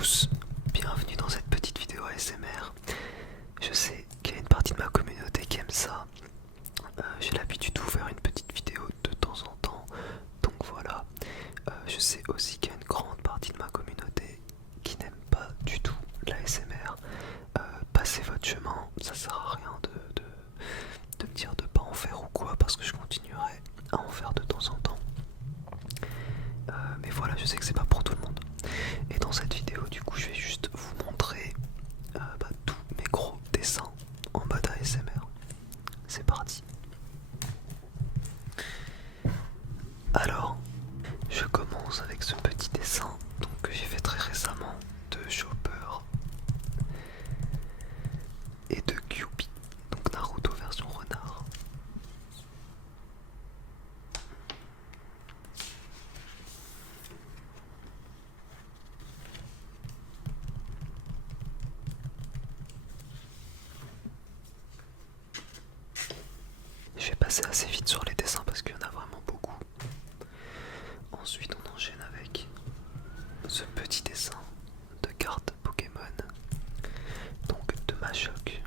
tous, bienvenue dans cette petite vidéo ASMR. Je sais qu'il y a une partie de ma communauté qui aime ça. J'ai l'habitude de vous faire une petite vidéo de temps en temps, donc voilà. Je sais aussi qu'il y a une grande partie de ma communauté qui n'aime pas du tout l'ASMR. Passez votre chemin, ça sert à rien de me dire de pas en faire ou quoi, parce que je continuerai à en faire de temps en temps. Mais voilà, je sais que c'est pas pour tout le monde. Et dans cette vidéo, du coup, je vais juste vous montrer tous mes gros dessins en mode ASMR. C'est parti. Alors, je commence avec ce petit dessin que j'ai fait très récemment de Chopper et de Kyuubi, donc Naruto version renard. Je vais passer assez vite sur les dessins parce qu'il y en a vraiment beaucoup. Ensuite on enchaîne avec ce petit dessin de carte Pokémon, donc de Machoke.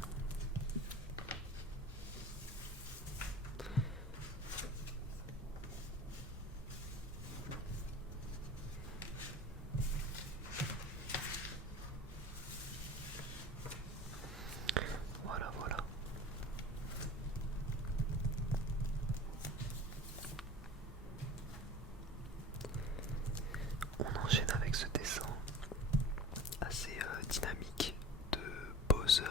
Voilà, voilà. On enchaîne avec ce dessin assez dynamique de Bowser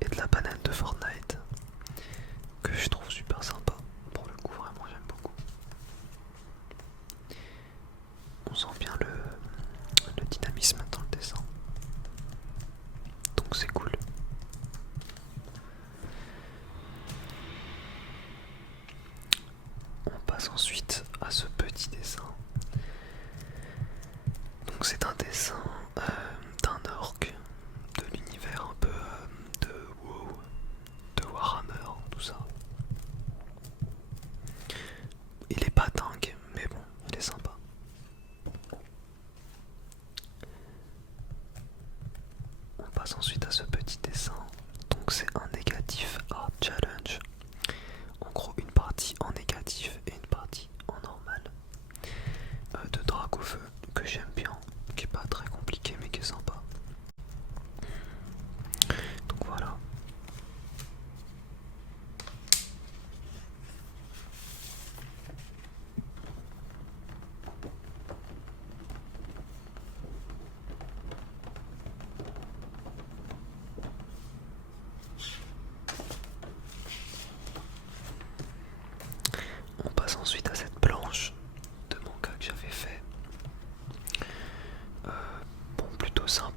et de la banane de Fortnite que je trouve super sympa. Pour le coup, vraiment, j'aime beaucoup. On sent bien le dynamisme dans le dessin, donc c'est cool. On passe ensuite à ce petit dessin. Donc c'est un dessin d'un orc de l'univers un peu de WoW, de Warhammer, tout ça. Il est pas dingue, mais bon, il est sympa. On passe ensuite à ce petit dessin. Donc c'est un négatif art challenge. En gros, une partie en négatif et une partie en normal. De Dracofeu que j'aime bien, qui est pas très compliqué mais qui est sympa. Donc voilà. On passe ensuite à cette planche de manga que j'avais fait. Bon, plutôt sympa.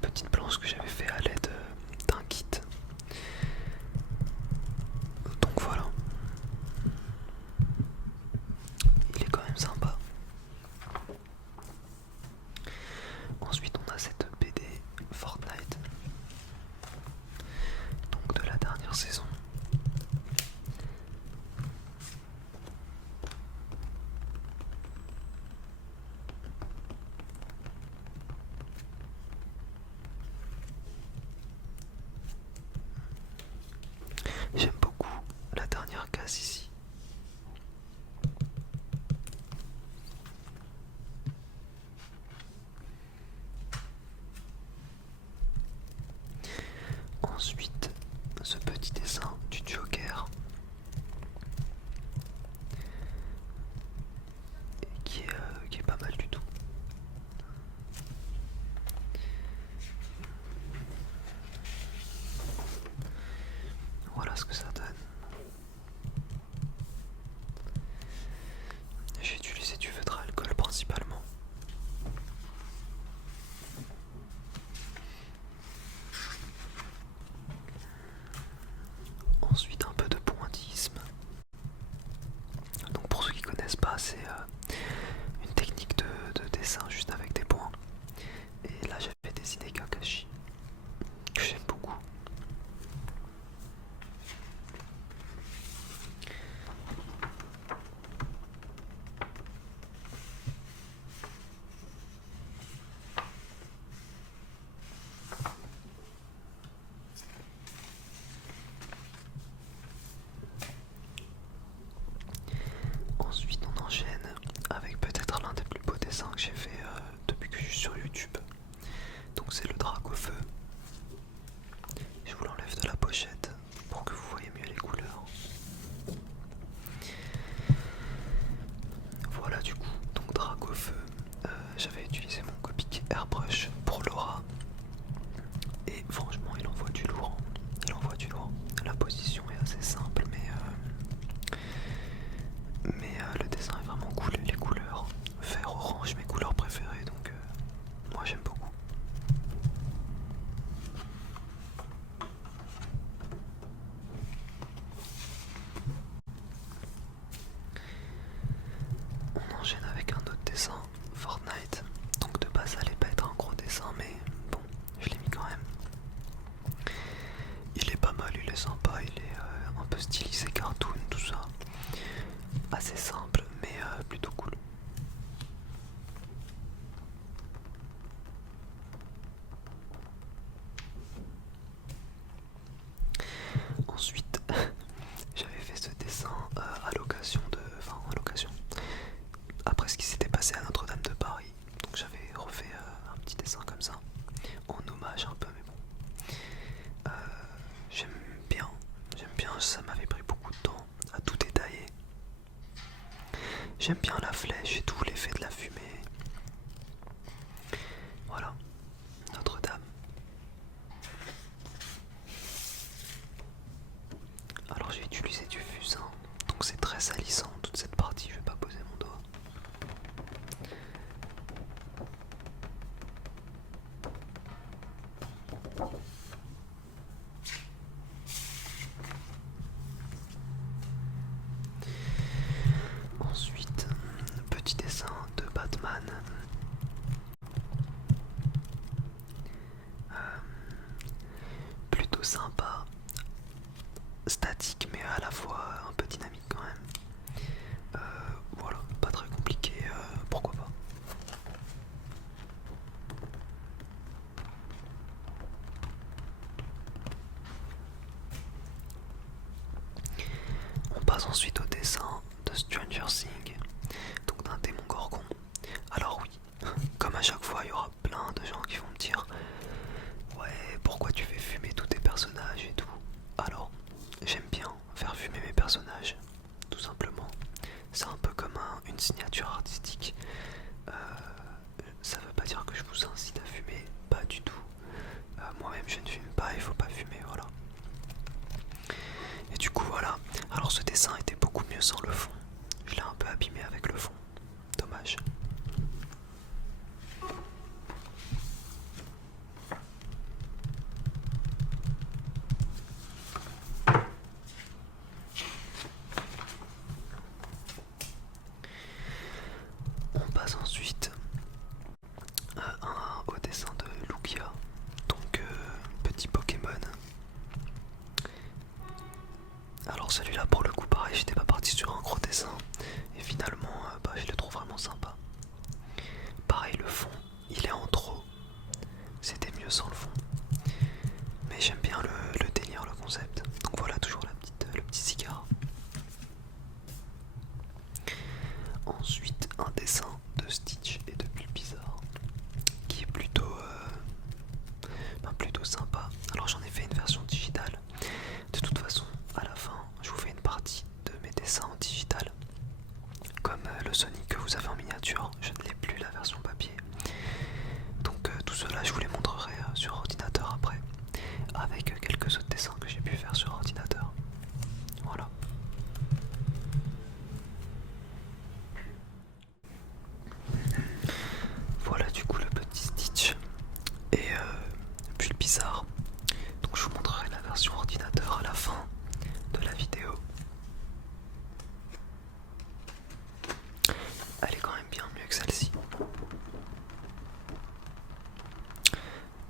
dessin de Batman. Plutôt sympa, statique mais à la fois un peu dynamique quand même. Voilà, pas très compliqué, pourquoi pas. On passe ensuite au dessin de Stranger Things, donc d'un démon gorgon. Alors oui, comme à chaque fois, il y aura plein de gens qui vont me dire ouais, pourquoi tu fais fumer tous tes personnages et tout. Alors, j'aime bien faire fumer mes personnages, tout simplement. C'est un peu comme une signature artistique. Euh, Ça veut pas dire que je vous incite à fumer, pas du tout. Moi-même je ne fume pas, il faut pas fumer, voilà. Et du coup voilà, alors ce dessin était beaucoup mieux sans le fond. Je l'ai un peu abîmé avec le fond, dommage. On passe ensuite au dessin de Lugia, donc petit Pokémon. Alors celui-là pour le coup pareil, j'étais pas parti sur un gros dessin et finalement je le trouve vraiment sympa. Pareil le fond, il est en trop, c'était mieux sans le fond. Mais j'aime bien le délire, le concept. Donc voilà toujours le petit cigare. Ensuite un dessin de Stitch et de Bulbizarre qui est plutôt sympa. Alors j'en ai fait une version digitale. De toute façon à la fin je vous fais une partie de mes dessins en digital. Comme le Sonic que vous avez en miniature, je ne l'ai plus la version papier. Donc tout cela je vous les montrerai sur ordinateur après, avec quelques autres dessins que j'ai pu faire sur ordinateur. Voilà. Voilà du coup le petit Stitch et puis le bizarre. Donc je vous montrerai la version ordinateur à la fin de la vidéo. Elle est quand même bien mieux que celle-ci,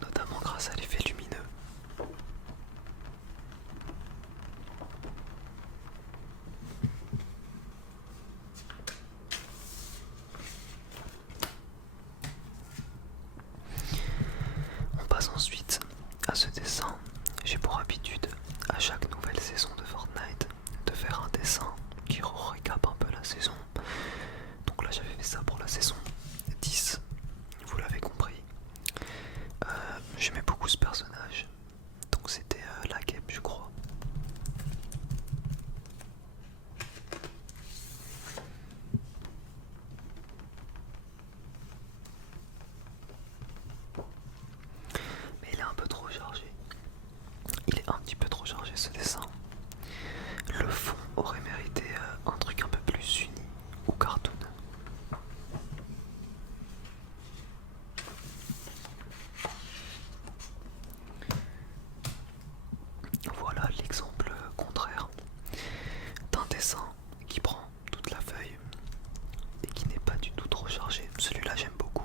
notamment grâce à l'effet lumineux. On passe ensuite à ce dessin. J'ai pour habitude, à chaque nouvelle saison de Fortnite, de faire un dessin qui récap un peu la saison. Donc là j'avais fait ça pour la saison 10, vous l'avez compris. J'aimais beaucoup ce personnage, donc c'était la Guêpe je crois. Mais il est un peu trop chargé. Il est un petit peu trop chargé ce dessin. Le fond aurait mérité un truc un peu plus uni ou cartoon. Voilà l'exemple contraire d'un dessin qui prend toute la feuille et qui n'est pas du tout trop chargé. Celui-là j'aime beaucoup.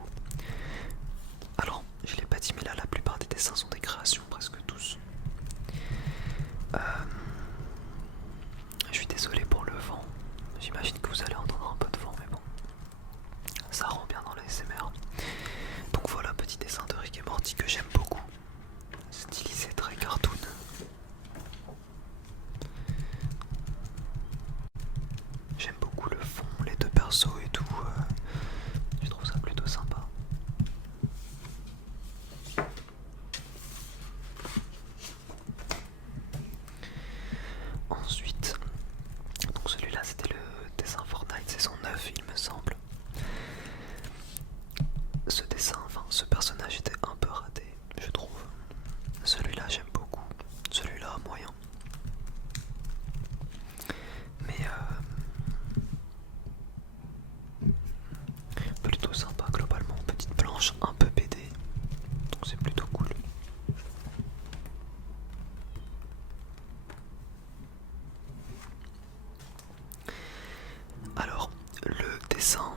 Alors je l'ai pas dit mais là la plupart des dessins sont des créations, presque tous. Je suis désolé pour le vent. J'imagine que vous allez entendre un peu de vent mais bon. Ça rend bien dans l'ASMR. Donc voilà, petit dessin de Rick et Morty que j'aime beaucoup. Stylisé très cartoon. J'aime beaucoup le fond, les deux persos et tout. Je trouve ça plutôt sympa. Ensuite, donc celui-là c'était le dessin Fortnite saison 9 il me semble. Ce dessin, enfin ce personnage était un peu raté, je trouve. Celui-là j'aime beaucoup, celui-là moyen. Mais plutôt sympa globalement, petite planche un peu BD, donc c'est plutôt cool. Alors le dessin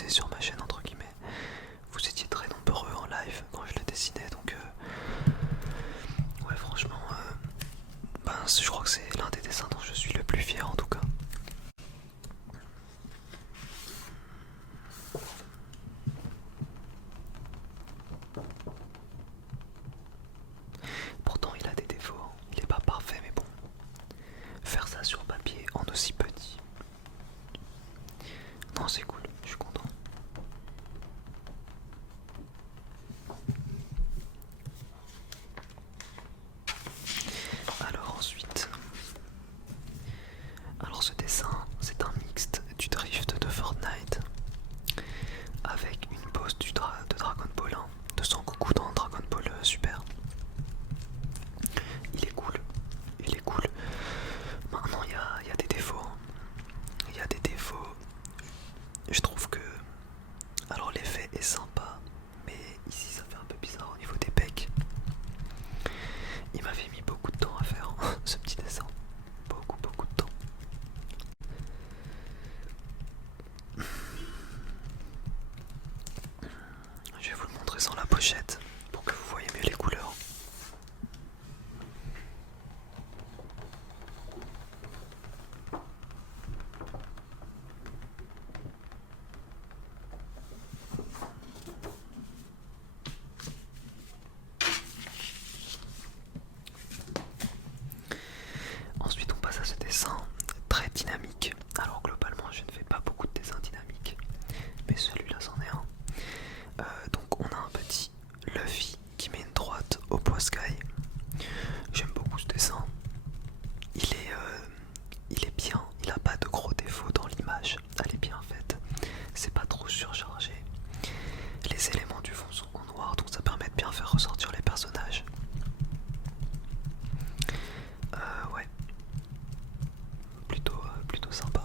faisais sur ma chaîne entre guillemets. Vous étiez très nombreux en live quand je le dessinais, donc ouais franchement, ben, je crois que c'est l'un des dessins dont je suis le plus fier en tout cas. Pourtant il a des défauts, hein. Il est pas parfait mais bon, faire ça sur papier en aussi petit, non c'est cool, je suis content. Alors ensuite, alors ce dessin c'est un mixte du drift de Fortnite avec une pose de Dragon Ball 1, de Son Goku dans Dragon Ball Super. Il est cool, il est cool. Maintenant il y a des défauts, hein. Il y a des défauts. Je trouve que, alors l'effet est sympa, mais ici ça fait un peu bizarre au niveau des pecs. Il m'avait mis beaucoup de temps à faire ce petit dessin, beaucoup de temps. Je vais vous le montrer sans la pochette pour que vous voyez mieux les couleurs. Ensuite on passe à ce dessin très dynamique. Alors globalement je ne fais pas beaucoup de dessins dynamiques, mais celui-là c'en est un. Donc on a un petit Luffy qui met une droite au poids sky. J'aime beaucoup ce dessin. Il est bien, il a pas de gros défauts dans l'image. Elle est bien faite, c'est pas trop surchargé. Les éléments du fond sont en noir, donc ça permet de bien faire ressortir les personnages. Ouais, plutôt sympa.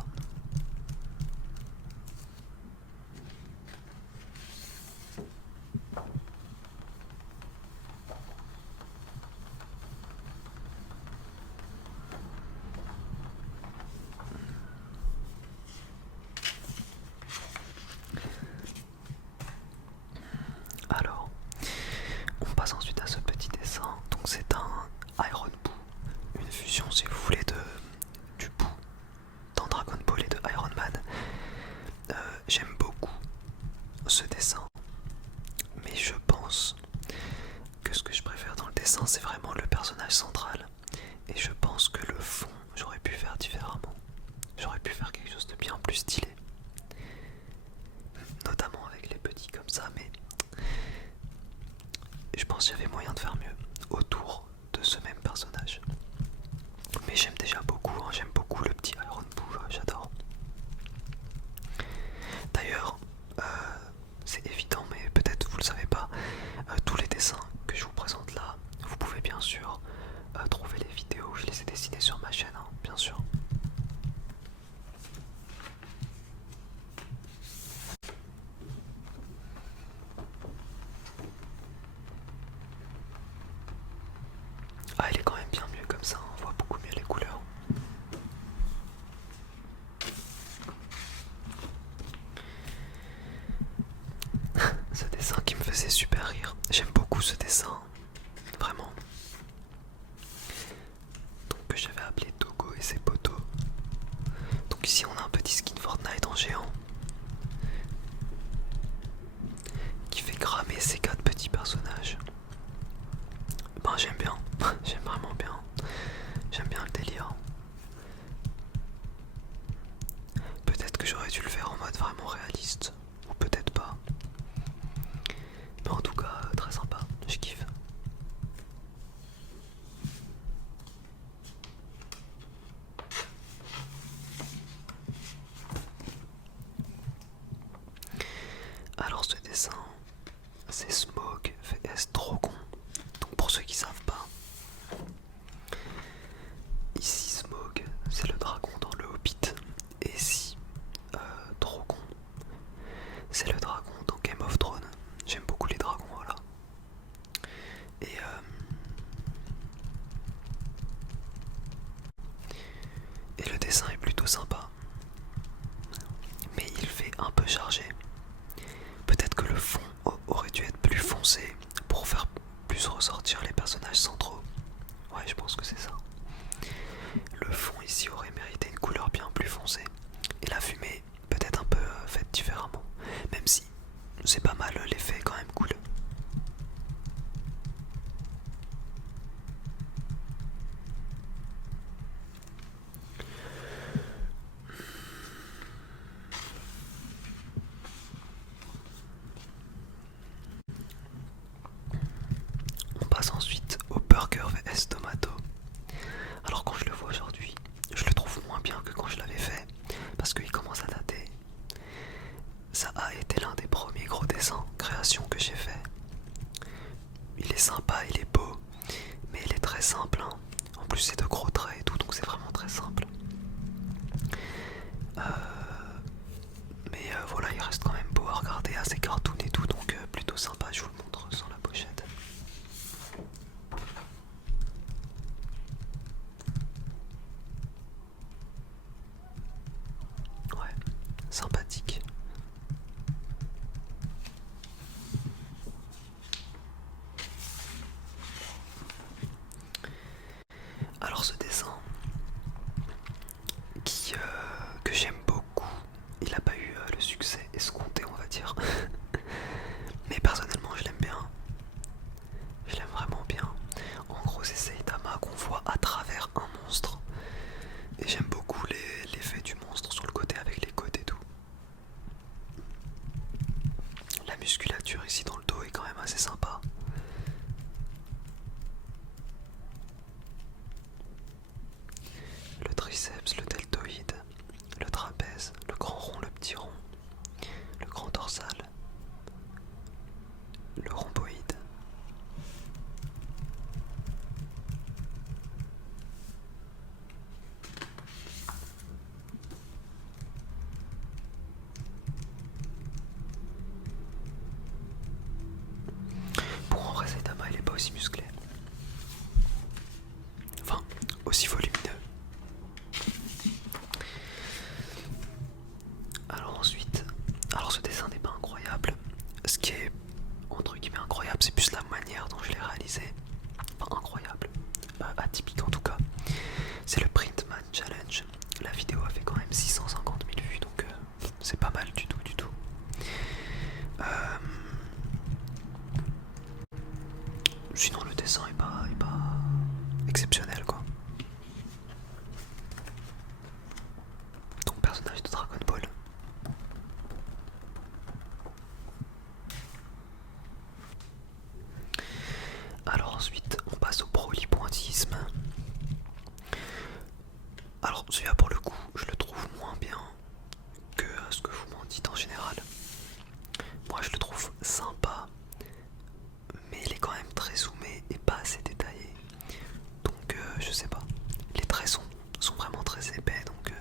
Alors, on passe ensuite à ce petit dessin. Donc c'est un Iron Boo, une fusion si vous voulez du Boo dans Dragon Ball et de Iron Man. J'aime beaucoup ce dessin, mais je pense que ce que je préfère dans le dessin c'est vraiment le personnage central. Et je pense que le fond j'aurais pu faire différemment. J'aurais pu faire quelque chose de bien plus stylé, notamment avec les petits comme ça, mais je pense qu'il y avait moyen de faire mieux autour de ce même personnage. Mais j'aime déjà beaucoup, hein, j'aime beaucoup le petit Iron Boo, j'adore. D'ailleurs, c'est évident, mais peut-être vous le savez pas, tous les dessins que je vous présente là, vous pouvez bien sûr trouver les vidéos, je les ai dessinées sur ma chaîne, hein, bien sûr. Ah, il est quand même bien mieux comme ça, on voit beaucoup mieux les couleurs. Ce dessin qui me faisait super rire. J'aime beaucoup ce dessin, vraiment. Donc que j'avais appelé Togo et ses poteaux. Donc ici on a un petit skin Fortnite en géant qui fait cramer ces 4 petits personnages. Ben j'aime bien, j'aime vraiment bien. J'aime bien le délire. Peut-être que j'aurais dû le faire en mode vraiment réaliste, ou peut-être pas. Mais en tout cas, très sympa, je kiffe. Alors ce dessin, c'est Smoke vs Drogon. Donc pour ceux qui savent pas, ici Smoke c'est le dragon dans le Hobbit, et ici Drogon c'est le dragon dans Game of Thrones. J'aime beaucoup les dragons, voilà. Et le dessin est plutôt sympa, mais il fait un peu chargé. foncé pour faire plus ressortir les personnages centraux. Ouais, je pense que c'est ça. Le fond ici aurait mérité une couleur bien plus foncée. Et la fumée peut-être un peu faite différemment. Même si c'est pas mal, l'effet est quand même cool. On passe ensuite au burger vs tomato. Alors quand je le vois aujourd'hui, je le trouve moins bien que quand je l'avais fait, parce qu'il commence à dater. Ça a été l'un des premiers gros dessins créations que j'ai fait. Il est sympa, il est beau, mais il est très simple, hein. En plus c'est de gros traits et tout, donc c'est vraiment très simple. Mais voilà, il reste quand même beau à regarder, assez cartoon et tout, donc plutôt sympa. Je vous le montre sans la pochette. Ouais, sympathique. Alors ce dessin, que j'aime beaucoup, il n'a pas eu le succès escompté, on va dire. Mais personnellement, je l'aime bien. Je l'aime vraiment bien. En gros, c'est Saitama qu'on voit à travers un monstre. Et j'aime beaucoup l'effet du monstre sur le côté avec les côtes et tout. La musculature ici dans le dos est quand même assez sympa. Le triceps, le deltoïde, le trapèze, le grand rond, le petit rond, le grand dorsal, le rhomboïde. Bon, en vrai, Saitama il est pas aussi musclé. Enfin, aussi volumineux. Alors ensuite, alors ce dessin n'est pas incroyable. Ce qui est entre guillemets incroyable, c'est plus la manière dont je l'ai réalisé. Enfin incroyable, atypique en tout cas. C'est le Printman Challenge. La vidéo a fait quand même 650 000 vues, donc c'est pas mal du tout, du tout. Sinon le dessin est pas exceptionnel quoi. Donc personnage de Dragon Ball. Alors ensuite on passe au Broly pointillisme. Alors celui-là pour le coup je le trouve moins bien que ce que vous m'en dites en général. Moi je le trouve sympa, mais il est quand même très zoomé et pas assez détaillé. Donc je sais pas. Les traits sont vraiment très épais, donc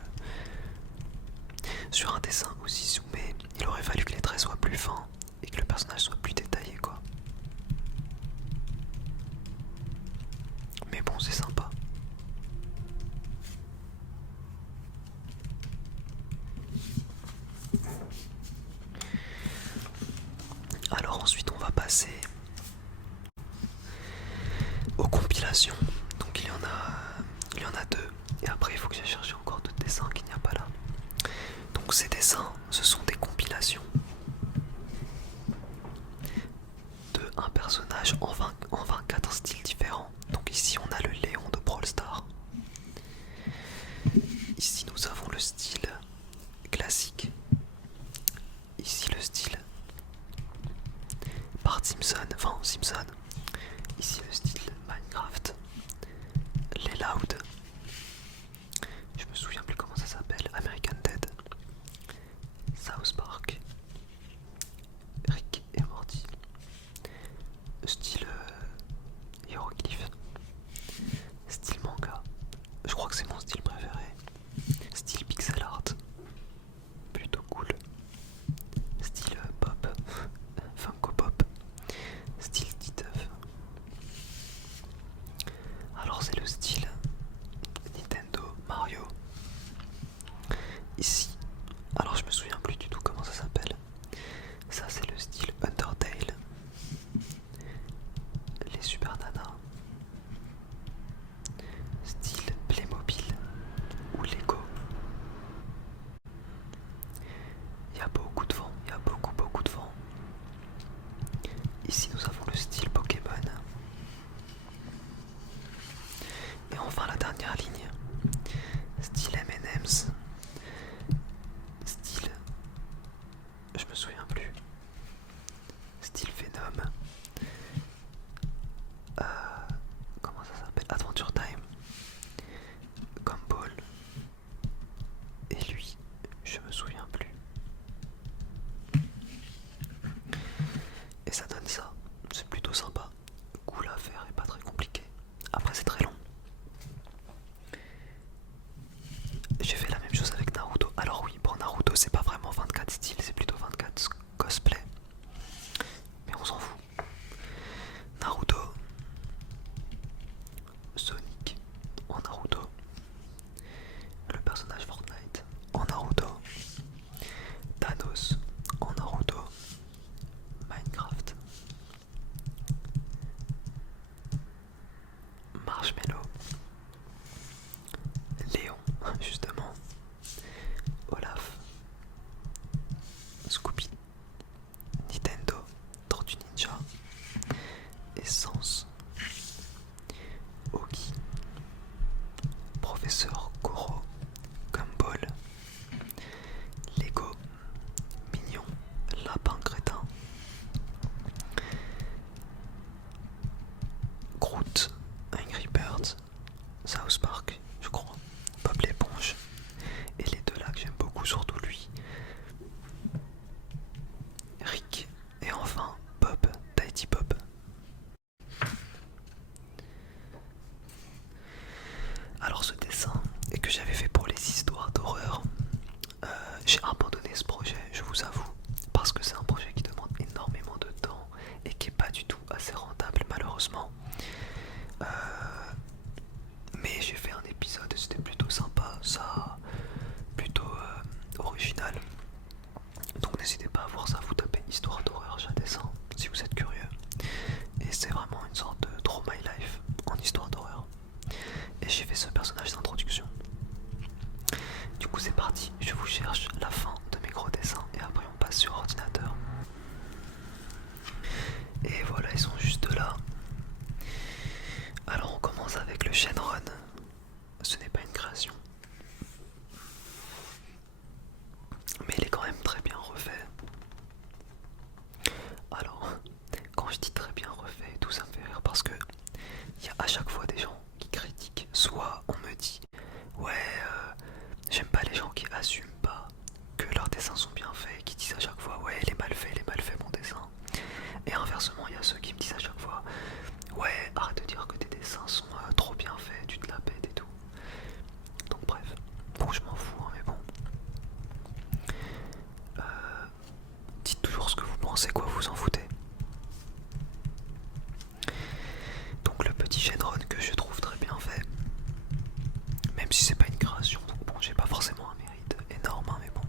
sur un dessin aussi zoomé, il aurait fallu que les traits soient plus fins et que le personnage soit plus détaillé quoi. Mais bon, c'est sympa. Alors ensuite on va passer aux compilations. Donc il y en a deux. Et après il faut que j'aille chercher encore d'autres dessins qu'il n'y a pas là. Donc ces dessins, ce sont des compilations de un personnage en 24 styles différents. Donc ici on a le Léon de Brawl Stars. Ici nous avons le style classique. Ici le style Bart Simpson, enfin Simpson. Ici le style Minecraft. Les Loud. Je me souviens plus comment ça s'appelle. American Dead. South Park. Rick et Morty. Style hiéroglyphe. Style manga. Je crois que c'est mon style préféré. Style pixel art. Plutôt cool. Style pop. Funko Pop. Style Titeuf. pensez quoi, vous en foutez? Donc le petit Shenron que je trouve très bien fait, même si c'est pas une création, donc bon, j'ai pas forcément un mérite énorme, hein, mais bon.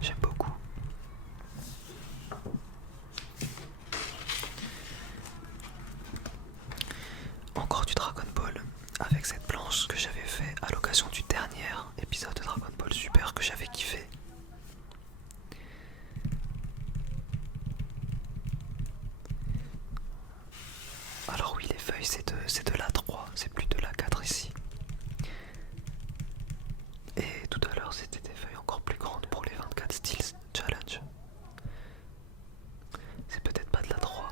J'aime beaucoup. Encore du Dragon Ball avec cette planche que j'avais fait à l'occasion du dernier épisode de Dragon Ball Super que j'avais kiffé. Alors oui, les feuilles c'est de la 3, c'est plus de la 4 ici. Et tout à l'heure c'était des feuilles encore plus grandes pour les 24 Styles Challenge. C'est peut-être pas de la 3.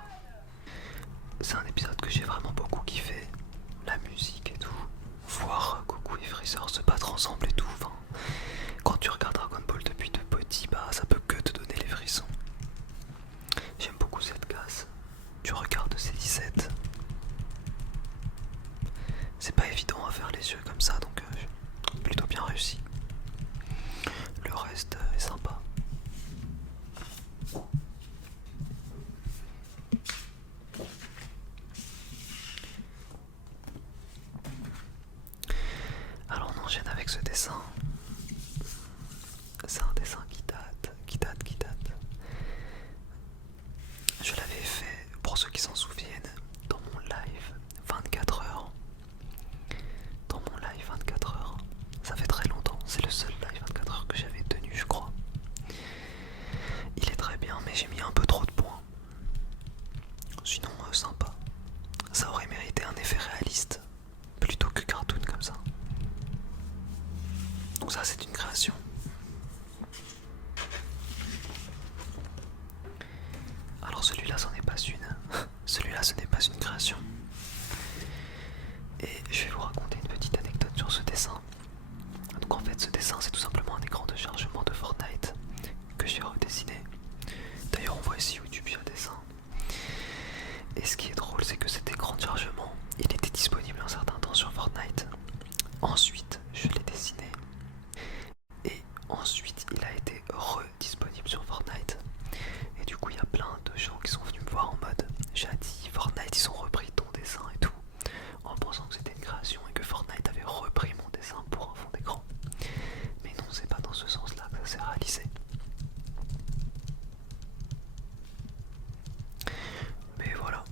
C'est un épisode que j'ai vraiment beaucoup kiffé. La musique et tout. Voir Goku et Freezer se battre ensemble et tout. Enfin, quand tu regardes Dragon Ball depuis tout petit, bah ça peut que te donner les frissons. J'aime beaucoup cette case. Tu regardes ces 17. C'est pas évident à faire les yeux comme ça, donc plutôt bien réussi. Le reste est sympa. Alors on enchaîne avec ce dessin. C'est un dessin qui date. Je l'avais fait, pour ceux qui s'en souviennent, dans mon live 24 heures. Dans mon live 24 heures. Ça fait très longtemps, c'est le seul live 24 heures que j'avais tenu, je crois. Il est très bien, mais j'ai mis un peu trop de points. Sinon, sympa. Ça aurait mérité un effet réaliste, plutôt que cartoon comme ça. Donc ça, c'est une création. Alors celui-là, c'en est pas une. Celui-là, ce n'est pas une création. Et je vais vous raconter une petite anecdote sur ce dessin. Donc en fait, ce dessin, c'est tout simplement un écran de chargement de Fortnite que j'ai redessiné. D'ailleurs, on voit ici YouTube un dessin. Et ce qui est drôle, c'est que cet écran de chargement, il était disponible un certain temps sur Fortnite. Ensuite, je l'ai dessiné. Et ensuite, il a été redisponible sur Fortnite. Et du coup, il y a plein de gens qui sont venus me voir en mode j'ai dit Fortnite, ils ont repris ton dessin et tout. En pensant que c'était une création et que Fortnite avait repris mon dessin pour un fond d'écran. Mais non, c'est pas dans ce sens-là que ça s'est réalisé. Mais voilà,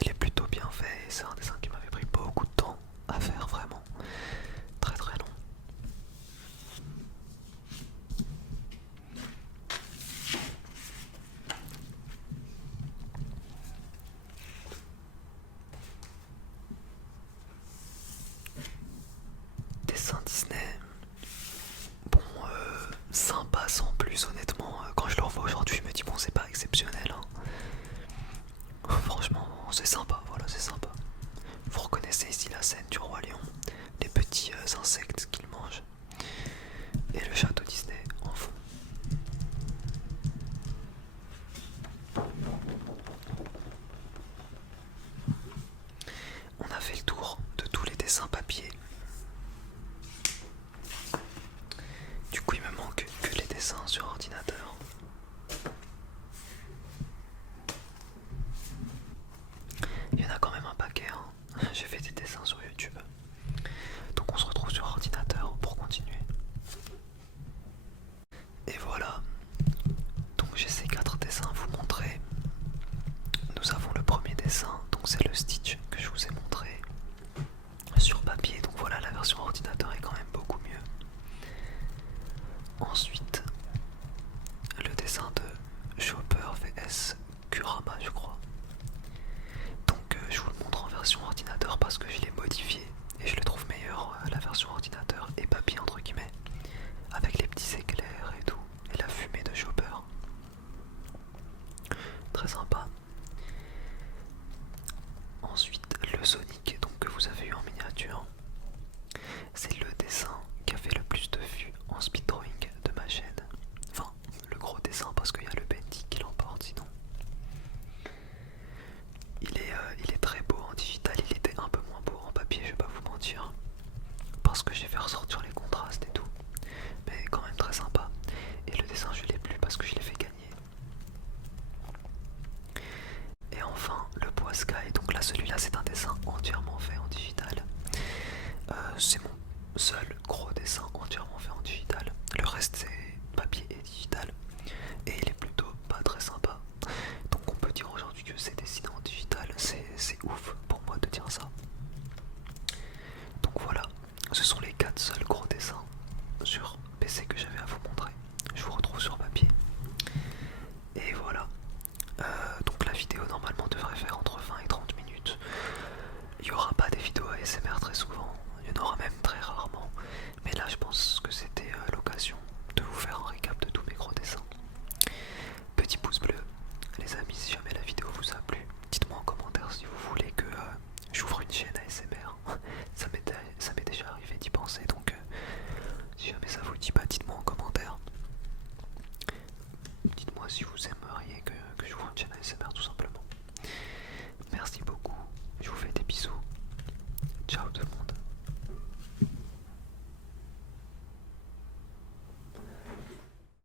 il est plutôt bien fait et c'est un dessin qui m'avait pris beaucoup de temps à faire, vraiment. Très très long. Dessin Disney. Bon, sympa sans plus, honnêtement. Quand je le revois aujourd'hui, je me dis bon, c'est pas exceptionnel, hein. Franchement, c'est sympa, voilà, c'est sympa. Vous reconnaissez ici la scène du Roi Lion, les petits insectes qu'il mange, et le château Disney en fond. On a fait le tour de tous les dessins papier. Du coup, il me manque que les dessins sur ordinateur. Il y en a quand même un paquet, hein. J'ai fait des dessins sur YouTube. Donc on se retrouve sur ordinateur pour continuer. Et voilà. Donc j'ai ces 4 dessins à vous montrer. Nous avons le premier dessin, donc c'est le Stitch que je vous ai montré sur papier. Donc voilà, la version ordinateur est quand même beaucoup mieux. Ensuite, le dessin de Chopper vs Kurama, je crois. Donc je vous le montre en version ordinateur parce que je l'ai modifié et je le trouve meilleur, la version ordinateur et papier entre guillemets, avec les petits éclairs et tout, et la fumée de Chopper. Très sympa. Ensuite, le Sonic donc, que vous avez eu en miniature. C'est le dessin qui a fait le plus de vues en speed drawing de ma chaîne. Enfin, le gros dessin parce qu'il y a le Bendy qui l'emporte sinon. vidéo normalement devrait faire entre 20 et 30 minutes. Il n'y aura pas des vidéos ASMR très souvent, il y en aura même très rarement. Mais là je pense que c'était